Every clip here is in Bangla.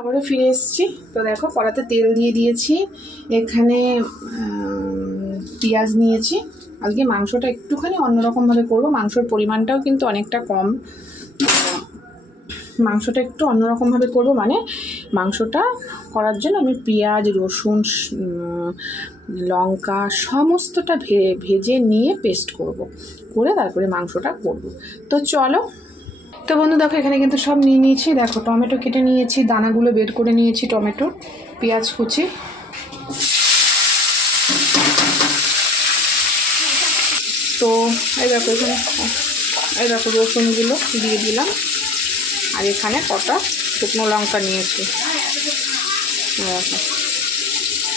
আবারও ফিরে এসেছি। তো দেখো কড়াতে তেল দিয়ে দিয়েছি, এখানে পেঁয়াজ নিয়েছি। আজকে মাংসটা একটুখানি অন্যরকমভাবে করবো, মাংসর পরিমাণটাও কিন্তু অনেকটা কম। মাংসটা একটু অন্যরকমভাবে করবো, মানে মাংসটা করার জন্য আমি পেঁয়াজ, রসুন, লঙ্কা সমস্তটা ভেজে নিয়ে পেস্ট করে তারপরে মাংসটা করব। তো চলো। তো বন্ধু দেখো এখানে কিন্তু সব নিয়ে নিয়েছি। দেখো টমেটো কেটে নিয়েছি, দানাগুলো বের করে নিয়েছি টমেটো, পেঁয়াজ কুচি, তো এই দেখো এখানে এই দেখো রসুনগুলো দিয়ে দিলাম, আর এখানে কটা শুকনো লঙ্কা নিয়েছি,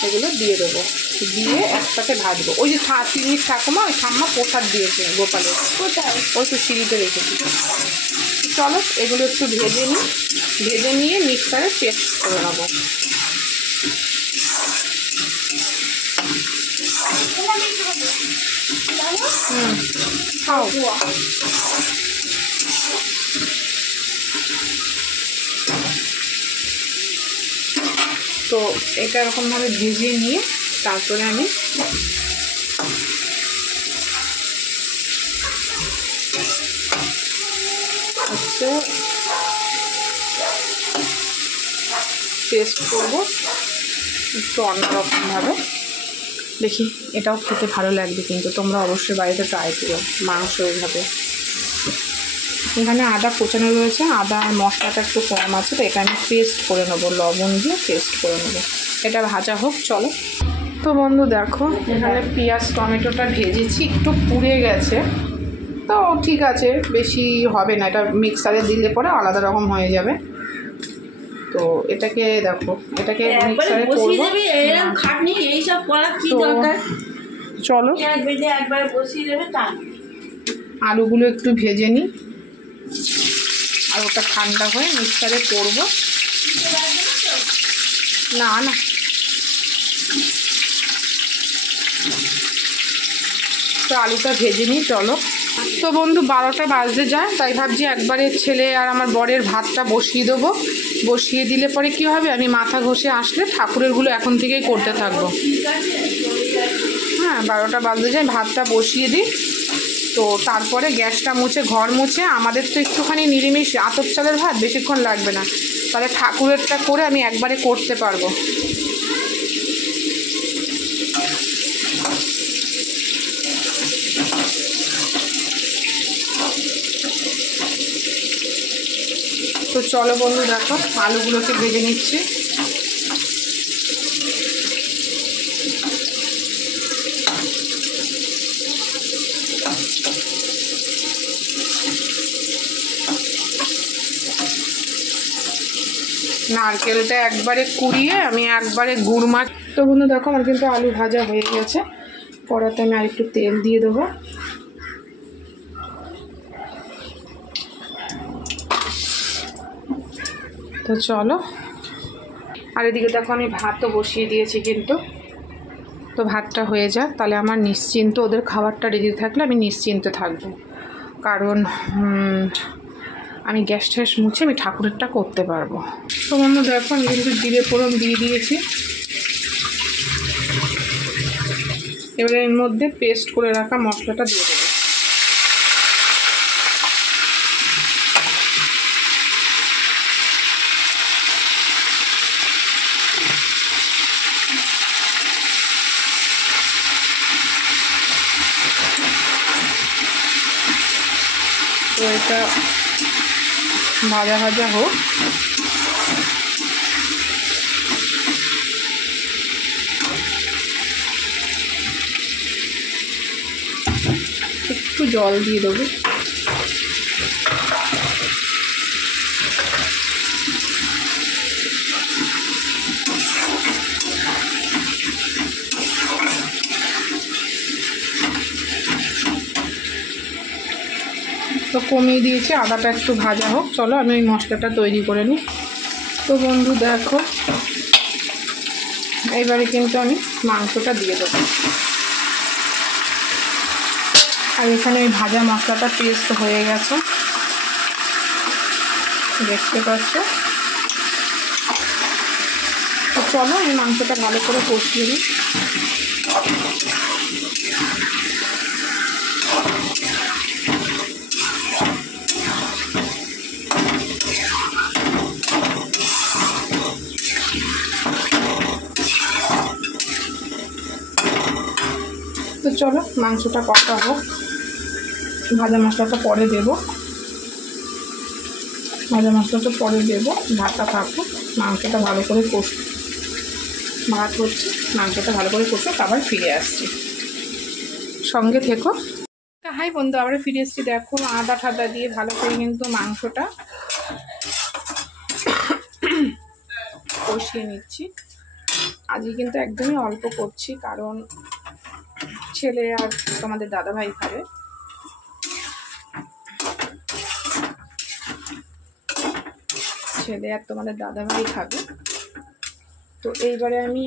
এগুলো দিয়ে দেবো, দিয়ে একসাথে ভাজবো। ওই যে তিনির ঠাকুমা, ওই ঠাম্মা প্রসাদ দিয়েছে গোপালের, ওই তো সিঁড়িতে রেখেছি। চলো এগুলো একটু ভেজে নিয়ে মিক্সারে পেস্ট করে নেবো। খাও। তো এটা এরকমভাবে ভেজে নিয়ে তারপরে আমি পেস্ট করবো একটু অন্যরকমভাবে। দেখি এটাও খেতে ভালো লাগবে, কিন্তু তোমরা অবশ্যই বাড়িতে ট্রাই করো মাংস এইভাবে। এখানে আদা কোচানো রয়েছে, আদা মশলাটা একটু কম আছে, তো এটা আমি পেস্ট করে নেবো, লবণ দিয়ে পেস্ট করে নেবো। এটা ভাজা হোক, চলো। তো বন্ধু দেখো এখানে পেঁয়াজ টমেটোটা ভেজেছি, একটু পুড়ে গেছে, তো ঠিক আছে, বেশি হবে না, এটা মিক্সারে দিলে পরে আলাদা রকম হয়ে যাবে। তো এটাকে দেখো, এটাকে মিক্সারে করবো। চলো আলুগুলো একটু ভেজে নিই, আর ওটা ঠান্ডা হয়ে মিক্সারে করবো। না না, তো আলুটা ভেজে নিই, চলো। তো বন্ধু 12টা বাজতে যায়, তাই ভাবছি একবারে ছেলে আর আমার বরের ভাতটা বসিয়ে দেবো। বসিয়ে দিলে পরে কি হবে, আমি মাথা ঘষে আসলে ঠাকুরেরগুলো এখন থেকেই করতে থাকবো। হ্যাঁ 12টা বাজতে যায়, ভাতটা বসিয়ে দিই। তো তারপরে গ্যাসটা মুছে ঘর মুছে, আমাদের তো একটুখানি নিরামিষ আতপ চালের ভাত, বেশিক্ষণ লাগবে না, তাহলে ঠাকুরেরটা করে আমি একবারে করতে পারবো। তো চলো বন্ধু দেখো আলুগুলোকে ভেজে নিচ্ছি। নারকেলটা একবারে কুড়িয়ে আমি একবারে গুড় মাখ। তো বন্ধু দেখো আমার কিন্তু আলু ভাজা হয়ে গেছে, কড়াতে আমি আরেকটু তেল দিয়ে দেবো। তো চলো, আর এদিকে দেখো আমি ভাতও বসিয়ে দিয়েছি কিন্তু। তো ভাতটা হয়ে যাক, তাহলে আমার নিশ্চিন্ত, ওদের খাবারটা রেডি থাকলে আমি নিশ্চিন্তে থাকবো, কারণ আমি গ্যাস ট্যাস মুছে আমি ঠাকুরেরটা করতে পারবো। তো বন্ধু দেখো আমি কিন্তু জিরে ফোড়ন দিয়ে দিয়েছি, এবারে এর মধ্যে পেস্ট করে রাখা মশলাটা দিয়ে দেবো। তো এটা ভাজা ভাজা হোক। একটু জল দিয়ে দেবো। তো কমিয়ে দিয়েছি, আদাটা একটু ভাজা হোক, চলো আমি ওই মশলাটা তৈরি করে নিই। তো বন্ধু দেখো এইবারে কিন্তু আমি মাংসটা দিয়ে দেবো, আর এখানে ওই ভাজা মশলাটা পেস্ট হয়ে গেছে, দেখতে পাচ্ছ। চলো এই মাংসটা ভালো করে কষিয়ে নিই। তো চলো মাংসটা কষা হোক, ভাজা মশলাটা পরে দেবো, ভাজা মশলাটা পরে দেবো, ভাতটা থাকুক, মাংসটা ভালো করে কষু, ভাত হচ্ছে, মাংসটা ভালো করে কষুক, আবার ফিরে আসছি, সঙ্গে থেকো। হাই বন্ধু, আবার ফিরে এসছি। দেখো আদা ঠাদা দিয়ে ভালো করে কিন্তু মাংসটা কষিয়ে নিচ্ছি। আজকে কিন্তু একদমই অল্প করছি, কারণ ছেলে আর তোমাদের দাদাভাই খাবে। ছেলে আর তোমাদের দাদাভাই খাবে। তো এইবারে আমি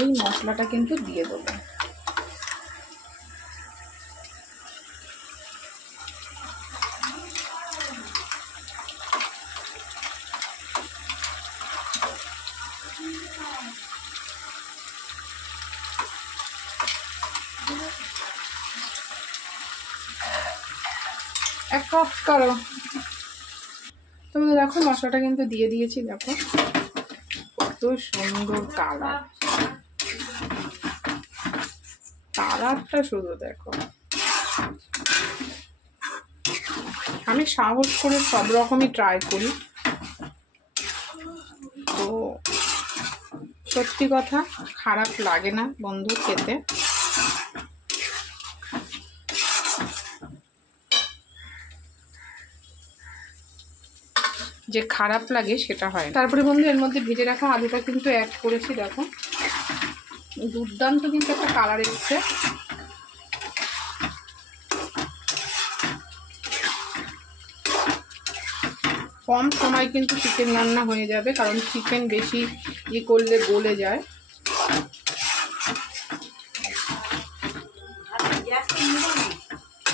এই মশলাটা কিন্তু দিয়ে দেবো। এক কাপ করো। তোমরা দেখো মশলাটা কিন্তু দিয়ে দিয়েছি, দেখো কত সুন্দর কালার, কালারটা শুধু দেখো। আমি সাহস করে সব রকমই ট্রাই করি, তো সত্যি কথা খারাপ লাগে না বন্ধু খেতে। যে খারাপ লাগে সেটা হয়। তারপরে বন্ধু এর মধ্যে ভেজে রাখা আলুটা কিন্তু অ্যাড করেছি, দেখো দুর্দান্ত কিন্তু একটা কালার এসছে। কম সময় কিন্তু চিকেন রান্না হয়ে যাবে, কারণ চিকেন বেশি ইয়ে করলে গলে যায়।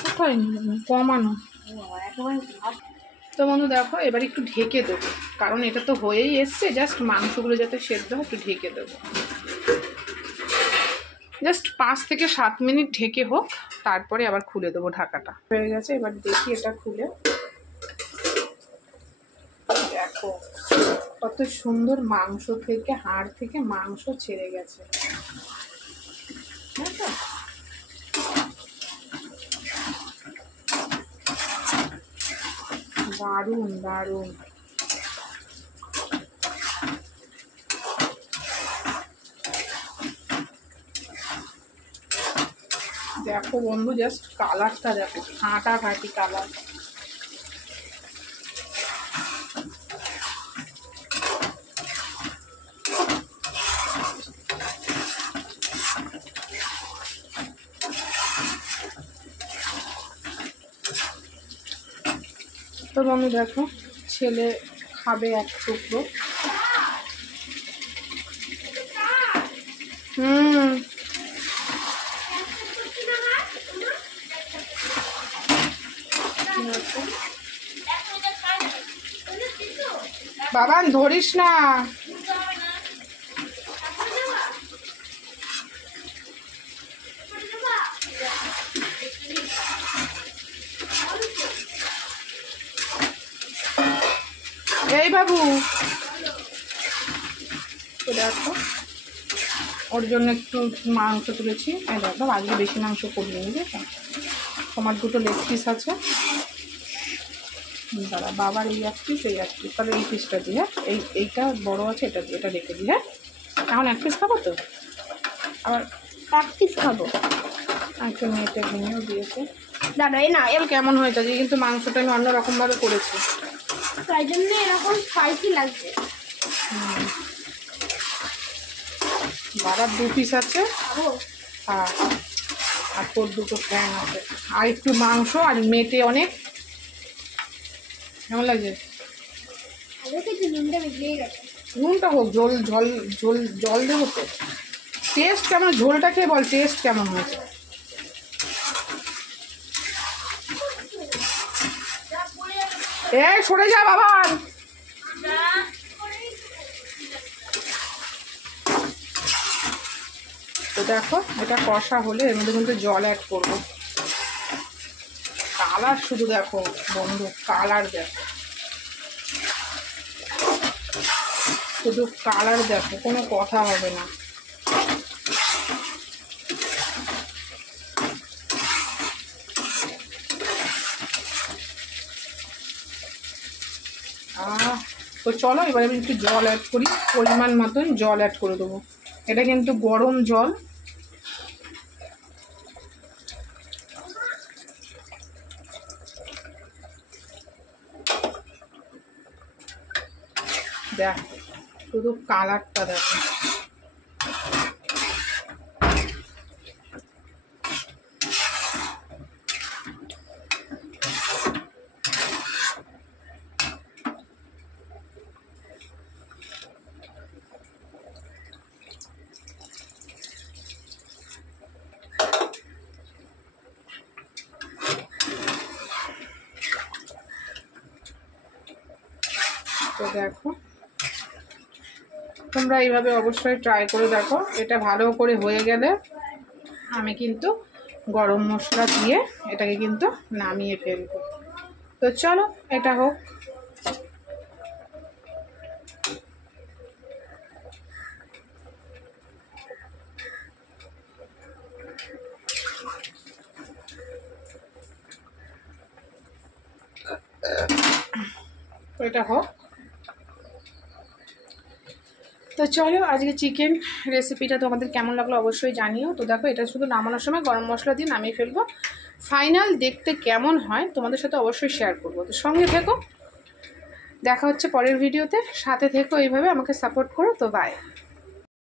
কোথায় কমানো। তো বন্ধু দেখো এবার একটু ঢেকে দেবো, কারণ এটা তো হয়েই এসছে, জাস্ট মাংসগুলো যাতে সেদ্ধ হয় একটু ঢেকে দেবো। জাস্ট 5 থেকে 7 মিনিট ঢেকে হোক, তারপরে আবার খুলে দেবো ঢাকাটা। হয়ে গেছে, এবার দেখি এটা খুলে। দেখো কত সুন্দর মাংস থেকে, হাড় থেকে মাংস ছেড়ে গেছে। দারুণ দারুণ। দেখো বন্ধু জাস্ট কালারটা দেখো, ফাটাফাটি কালার। তো বন্ধু দেখো ছেলে খাবে এক টুকরো। বাবা ধরিস না। এই বাবু দেখো ওর জন্য একটু মাংস তুলেছি। দেখো আজকে বেশি মাংস করিনি, বুঝেছো? তোমার দুটো লেগ পিস আছে, দাঁড়া বাবার এই এক পিস, এই এক পিস, তাহলে এই পিসটা দিই। হ্যাঁ এইটা বড় আছে, এটা দিয়ে এটা রেখে দিই। হ্যাঁ এখন এক পিস খাবো, তো আবার এক পিস খাবো। একটা মেয়েটা ভেঙেও দিয়েছে। দাদা এই না এবার কেমন হয়েছে? যে কিন্তু মাংসটা আমি অন্যরকমভাবে করেছি, তাই জন্য এরকম স্পাইসি লাগছে। বাবার 2 পিস আছে, খাবো। হ্যাঁ, আর তোর 2টো ফ্যান আছে, আর একটু মাংস, আর মেটে অনেক। কেমন লাগছে? নুনটা হোক, জল জল জল জল দেবো তো। টেস্ট কেমন? ঝোলটা খেয়ে বল টেস্ট কেমন হয়েছে। সরে যা বাবা। তো দেখো এটা কষা হলে এর মধ্যে কিন্তু জল অ্যাড করবো। কালার শুধু দেখো বন্ধু, কালার দেখো, শুধু কালার দেখো, কোনো কথা হবে না। তো চলো এবার আমি একটু জল অ্যাড করি, পরিমাণ মতন জল অ্যাড করে দেবো। এটা কিন্তু গরম জল। দেখো শুধু কালারটা দেখো। তো দেখো তোমরা এইভাবে অবশ্যই ট্রাই করে দেখো। এটা ভালো করে হয়ে গেলে আমি কিন্তু গরম মশলা দিয়ে এটাকে কিন্তু নামিয়ে ফেলবো। তো চলো এটা হোক। তো এটা হোক। তো চলো আজকে চিকেন রেসিপিটা তোমাদের কেমন লাগলো অবশ্যই জানিও। তো দেখো এটা শুধু নামানোর সময় গরম মশলা দিয়ে নামিয়ে ফেলবো। ফাইনাল দেখতে কেমন হয় তোমাদের সাথে অবশ্যই শেয়ার করবো। তো সঙ্গে থেকো, দেখা হচ্ছে পরের ভিডিওতে, সাথে থেকো, এইভাবে আমাকে সাপোর্ট করো। তো বাই।